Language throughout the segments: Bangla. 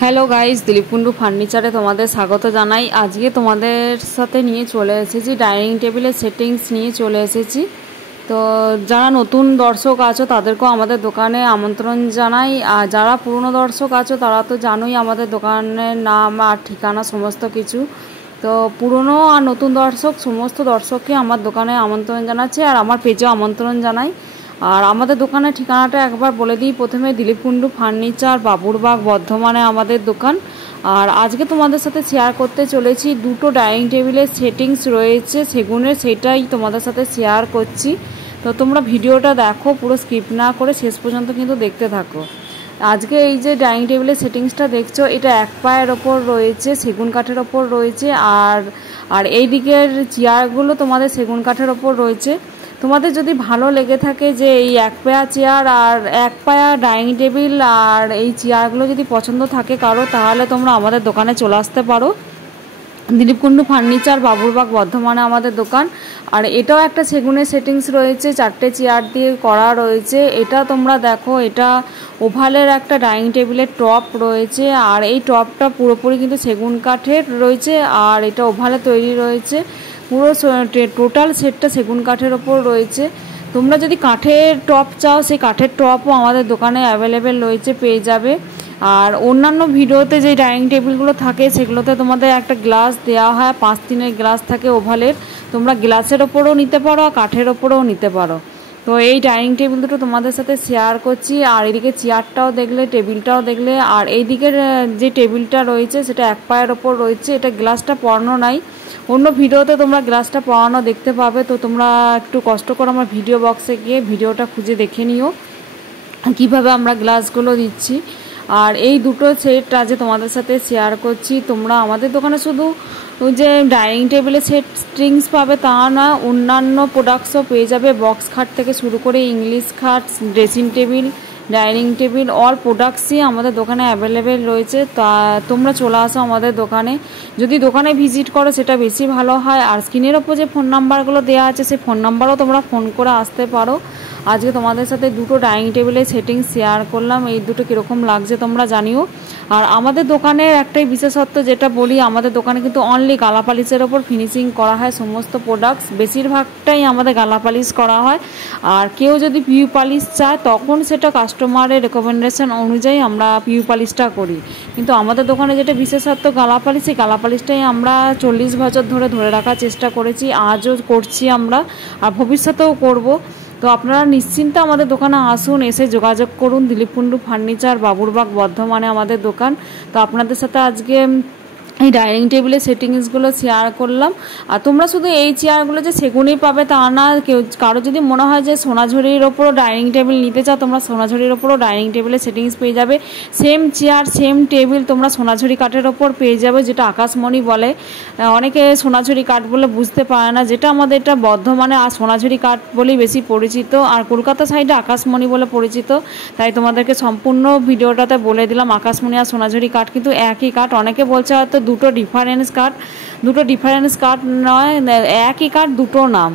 হ্যালো গাইস, দিলীপ কুন্ডু ফার্নিচারে তোমাদের স্বাগত জানাই। আজকে তোমাদের সাথে নিয়ে চলে এসেছি ডাইনিং টেবিলের সেটিংস নিয়ে চলে এসেছি। তো যারা নতুন দর্শক আছো তাদেরকেও আমাদের দোকানে আমন্ত্রণ জানাই, আর যারা পুরনো দর্শক আছো তারা তো জানোই আমাদের দোকানের নাম আর ঠিকানা সমস্ত কিছু। তো পুরনো আর নতুন দর্শক সমস্ত দর্শককে আমার দোকানে আমন্ত্রণ জানাচ্ছি, আর আমার পেজেও আমন্ত্রণ জানাই। আর আমাদের দোকানের ঠিকানাটা একবার বলে দিই। প্রথমে দিলীপ কুন্ডু ফার্নিচার, বাবুরবাগ, বর্ধমানে আমাদের দোকান। আর আজকে তোমাদের সাথে শেয়ার করতে চলেছি দুটো ডাইনিং টেবিলের সেটিংস রয়েছে সেগুনের, সেটাই তোমাদের সাথে শেয়ার করছি। তো তোমরা ভিডিওটা দেখো, পুরো স্কিপ না করে শেষ পর্যন্ত কিন্তু দেখতে থাকো। আজকে এই যে ডাইনিং টেবিলের সেটিংসটা দেখছো, এটা এক পায়ের ওপর রয়েছে, সেগুন কাঠের ওপর রয়েছে। আর এই দিকের চেয়ারগুলো তোমাদের সেগুন কাঠের ওপর রয়েছে। তোমাদের যদি ভালো লেগে থাকে যে এই এক পায়া চেয়ার আর এক পায়া ডাইনিং টেবিল আর এই চেয়ারগুলো যদি পছন্দ থাকে কারো, তাহলে তোমরা আমাদের দোকানে চলে আসতে পারো। দিলীপ কুন্ডু ফার্নিচার, বাবুরবাগ, বর্ধমানে আমাদের দোকান। আর এটাও একটা সেগুনের সেটিংস রয়েছে, 4টে চেয়ার দিয়ে করা রয়েছে। এটা তোমরা দেখো, এটা ওভালের একটা ডাইনিং টেবিলের টপ রয়েছে, আর এই টপটা পুরোপুরি কিন্তু সেগুন কাঠের রয়েছে, আর এটা ওভালে তৈরি রয়েছে। পুরো টোটাল সেটটা সেগুন কাঠের ওপর রয়েছে। তোমরা যদি কাঠের টপ চাও, সেই কাঠের টপও আমাদের দোকানে অ্যাভেলেবেল রয়েছে, পেয়ে যাবে। আর অন্যান্য ভিডিওতে যে ডাইনিং টেবিলগুলো থাকে সেগুলোতে তোমাদের একটা গ্লাস দেওয়া হয়, 5-3 গ্লাস থাকে ওভালের। তোমরা গ্লাসের ওপরেও নিতে পারো আর কাঠের ওপরেও নিতে পারো। তো এই ডাইনিং টেবিল দুটো তোমাদের সাথে শেয়ার করছি। আর এদিকে চেয়ারটাও দেখলে, টেবিলটাও দেখলে। আর এই দিকের যে টেবিলটা রয়েছে সেটা এক পায়ের ওপর রয়েছে, এটা গ্লাসটা পরানো নাই। অন্য ভিডিওতে তোমরা গ্লাসটা পরানো দেখতে পাবে। তো তোমরা একটু কষ্ট করে আমার ভিডিও বক্সে গিয়ে ভিডিওটা খুঁজে দেখে নিও কিভাবে আমরা গ্লাসগুলো দিচ্ছি। আর এই দুটো সেট আজ তোমাদের সাথে শেয়ার করছি। তোমরা আমাদের দোকানে শুধু যে ডাইনিং টেবিলে সেটিংস পাবে তা না, অন্যান্য প্রোডাক্টসও পেয়ে যাবে। বক্স খাট থেকে শুরু করে ইংলিশ খাট, dressing table, dining table, all প্রোডাক্টসই আমাদের দোকানে অ্যাভেলেবেল রয়েছে। তা তোমরা চলে আসো আমাদের দোকানে। যদি দোকানে ভিজিট করো সেটা বেশি ভালো হয়। আর স্ক্রিনের ওপর যে ফোন নাম্বারগুলো দেওয়া আছে সেই ফোন নাম্বারও তোমরা ফোন করে আসতে পারো। আজকে তোমাদের সাথে দুটো ডাইনিং টেবিলের সেটিংস শেয়ার করলাম, এই দুটো কীরকম লাগছে তোমরা জানিও। আর আমাদের দোকানের একটাই বিশেষত্ব যেটা বলি, আমাদের দোকানে কিন্তু অনলি গালা পালিশের ওপর ফিনিশিং করা হয় সমস্ত প্রোডাক্টস, বেশিরভাগটাই আমাদের গালা পালিশ করা হয়। আর কেউ যদি পিউ পালিশ চায় তখন সেটা কাস্টমারের রেকমেন্ডেশন অনুযায়ী আমরা পিউ পালিশটা করি। কিন্তু আমাদের দোকানে যেটা বিশেষত্ব গালা পালিশ, সেই গালা পালিশটাই আমরা 40 বছর ধরে রাখার চেষ্টা করেছি, আজও করছি আমরা, আর ভবিষ্যতেও করব। তো আপনারা নিশ্চিন্তে আমাদের দোকানে আসুন, এসে যোগাযোগ করুন। দিলীপ কুন্ডু ফার্নিচার, বাবুরবাগ, বর্ধমানে আমাদের দোকান। তো আপনাদের সাথে আজকে এই ডাইনিং টেবিলের সেটিংসগুলো শেয়ার করলাম। আর তোমরা শুধু এই চেয়ারগুলো যে সেগুনই পাবে তা না, কারো যদি মনে হয় যে সোনাঝুরির ওপরও ডাইনিং টেবিল নিতে চাও, তোমরা সোনাঝুরির ওপরও ডাইনিং টেবিলের সেটিংস পেয়ে যাবে। সেম চেয়ার, সেম টেবিল তোমরা সোনাঝুরি কাঠের ওপর পেয়ে যাবে, যেটা আকাশমণি বলে। অনেকে সোনাঝুরি কাঠ বলে বুঝতে পারে না, যেটা আমাদের এটা বর্ধমানে আর সোনাঝুরি কাঠ বলেই বেশি পরিচিত, আর কলকাতা সাইডে আকাশমণি বলে পরিচিত। তাই তোমাদেরকে সম্পূর্ণ ভিডিওটাতে বলে দিলাম, আকাশমণি আর সোনাঝুরি কাঠ কিন্তু একই কাঠ। অনেকে বলছে হয়তো দুটো ডিফারেন্স কাঠ নয়, একই কাঠ, দুটো নাম।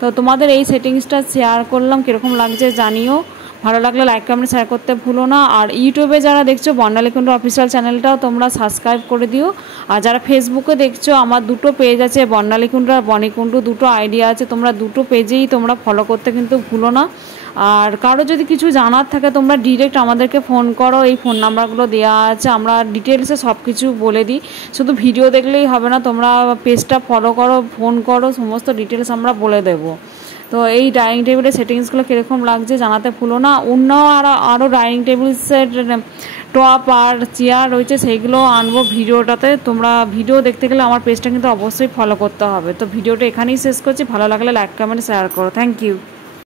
তো তোমাদের এই সেটিংসটা শেয়ার করলাম, কীরকম লাগছে জানিও। ভালো লাগলে লাইক, কমেন্ট, শেয়ার করতে ভুলো না। আর ইউটিউবে যারা দেখছো বর্ণালী কুন্ডু অফিসিয়াল চ্যানেলটাও তোমরা সাবস্ক্রাইব করে দিও। আর যারা ফেসবুকে দেখছো, আমার দুটো পেজ আছে, বর্ণালী কুন্ডু আর বনি কুন্ডু, দুটো আইডিয়া আছে। তোমরা দুটো পেজেই তোমরা ফলো করতে কিন্তু ভুলো না। আর কারো যদি কিছু জানার থাকে তোমরা ডিরেক্ট আমাদেরকে ফোন করো, এই ফোন নাম্বারগুলো দেওয়া আছে, আমরা ডিটেলসে সব কিছু বলে দিই। শুধু ভিডিও দেখলেই হবে না, তোমরা পেজটা ফলো করো, ফোন করো, সমস্ত ডিটেলস আমরা বলে দেবো। তো এই ডাইনিং টেবিলের সেটিংসগুলো কীরকম লাগছে জানাতে ভুলো না। অন্য আরও ডাইনিং টেবিলসের টপ আর চেয়ার রয়েছে, সেইগুলো আনবো ভিডিওটাতে। তোমরা ভিডিও দেখতে গেলে আমার পেজটা কিন্তু অবশ্যই ফলো করতে হবে। তো ভিডিওটা এখানেই শেষ করছি, ভালো লাগলে লাইক, কমেন্ট, শেয়ার করো। Thank you.